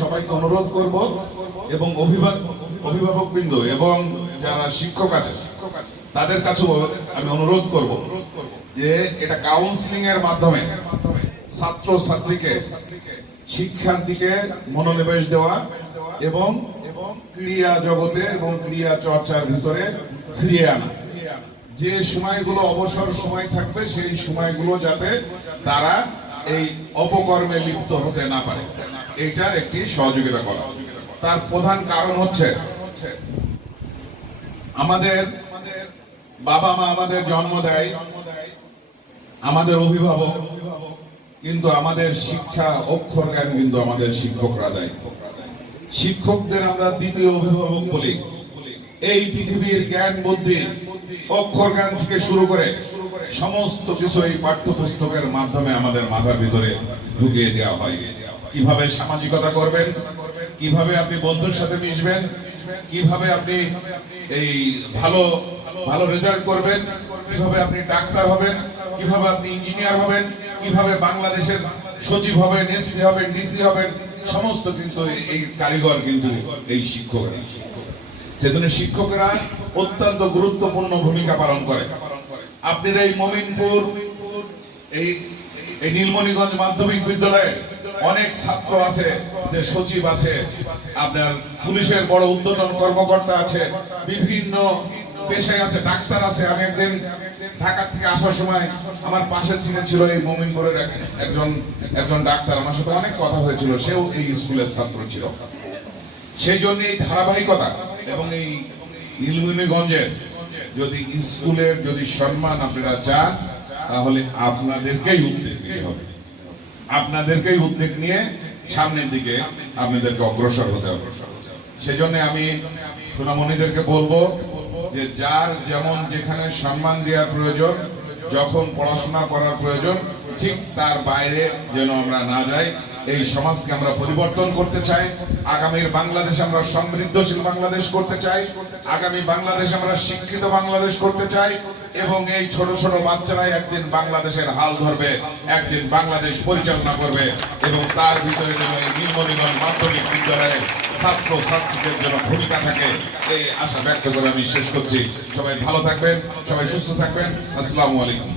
সবাইকে অনুরোধ করব এবং অভিভাবকবৃন্দ এবং যারা শিক্ষক আছে তাদের কাছেও আমি অনুরোধ করব যে এটা কাউন্সিলিং এর মাধ্যমে ছাত্র ছাত্রীকে শিক্ষার দিকে মনোনিবেশ দেওয়া এবং ক্রীড়া জগতে এবং ক্রীড়া চর্চার ভিতরে ফিরিয়ে আনা। যে সময়গুলো অবসর সময় থাকবে সেই সময়গুলো যাতে তারা এই অপকর্মে লিপ্ত হতে না পারে, এইটার একটি সহযোগিতা করা। তার প্রধান কারণ হচ্ছে আমাদের বাবা মা আমাদের জন্ম দেয়, আমাদের অভিভাবক, কিন্তু আমাদের শিক্ষা অক্ষর জ্ঞান কিন্তু আমাদের শিক্ষকরা দেয়। শিক্ষকদের আমরা দ্বিতীয় অভিভাবক বলি। এই পৃথিবীর জ্ঞান বুদ্ধি অক্ষর জ্ঞান থেকে শুরু করে সমস্ত কিছু এই পাঠ্যপুস্তকের মাধ্যমে আমাদের মাথার ভিতরে ঢুকিয়ে দেওয়া হয়। কিভাবে সামাজিকতা করবেন, কিভাবে আপনি বন্ধুর সাথে মিশবেন, কিভাবে আপনি এই ভালো ভালো রেজাল্ট করবেন, কিভাবে আপনি ডাক্তার হবেন, কিভাবে আপনি ইঞ্জিনিয়ার হবেন, কিভাবে বাংলাদেশের সচিব হবেন, এসপি হবেন, ডিসি হবেন, সমস্ত কিন্তু এই কারিগর কিন্তু এই শিক্ষকরা। সেজন্য শিক্ষকেরা অত্যন্ত গুরুত্বপূর্ণ ভূমিকা পালন করে। আপনার এই মমিনপুর এই নীলমণিগঞ্জ মাধ্যমিক বিদ্যালয়ে অনেক ছাত্র আছে, যে সচিব আছে, আপনার পুলিশের বড় ঊর্ধ্বতন কর্মকর্তা আছে, বিভিন্ন পেশায় আছে, ডাক্তার আছে। আমি একদিন ঢাকা থেকে আসার সময় আমার পাশে ছিল এই মমিনপুরের একজন ডাক্তার, আমার সাথে অনেক কথা হয়েছিল, সেও এই স্কুলের ছাত্র ছিল। সেই জন্য এই ধারাবাহিকতা এবং এই নীলমণিগঞ্জের যদি স্কুলের যদি সম্মান আপনারা চান, তাহলে আপনাদেরকেই উদ্যোগ নিতে হবে, আপনাদেরকেই উদ্যোগ নিয়ে সামনের দিকে আপনাদেরকে অগ্রসর হতে হবে। সেজন্য আমি সোনামণিদেরকে বলবো যে যার যেমন যেখানে সম্মান দেওয়ার প্রয়োজন, যখন পড়াশোনা করার প্রয়োজন, ঠিক তার বাইরে যেন আমরা না যাই। এই সমাজকে আমরা পরিবর্তন করতে চাই। আগামীর বাংলাদেশ আমরা সমৃদ্ধশীল বাংলাদেশ করতে চাই। আগামী বাংলাদেশ আমরা শিক্ষিত বাংলাদেশ করতে চাই। এবং এই ছোট ছোট বাচ্চারাই একদিন বাংলাদেশের হাল ধরবে, একদিন বাংলাদেশ পরিচালনা করবে। এবং তার ভিতরে যেন এই নীলমণিগঞ্জ মাধ্যমিক বিদ্যালয়ের ছাত্র ছাত্রীদের জন্য ভূমিকা থাকে, এই আশা ব্যক্ত করে আমি শেষ করছি। সবাই ভালো থাকবেন, সবাই সুস্থ থাকবেন। আসসালামু আলাইকুম।